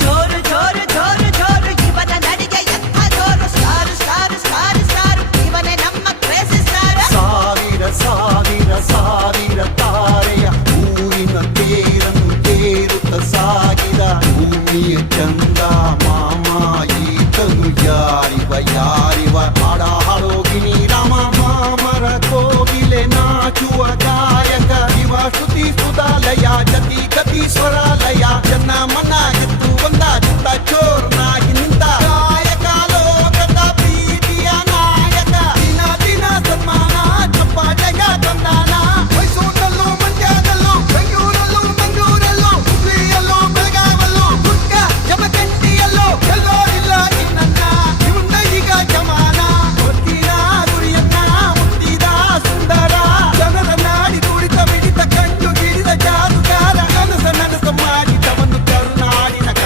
ಜೋರು ಜೋರು ಜೋರು ಜೋರು ಇವನ ನಡಿಗೆ ಎಂಥ ಜೋರು ಸ್ಟಾರ್ ಸ್ಟಾರ್ ಸ್ಟಾರ್ ಸ್ಟಾರ್ ಇವನೇ ನಮ್ಮ ಕ್ರೇಜಿ ಸ್ಟಾರ್ ಸಾವಿರ ಸಾವಿರ ಸಾವಿರ ತಾರೆಯ ಊರಿನ ತೇರನ್ನು ತೇರುತ್ತ ಸಾಗಿದ ಭೂಮಿಯ ಚಂದ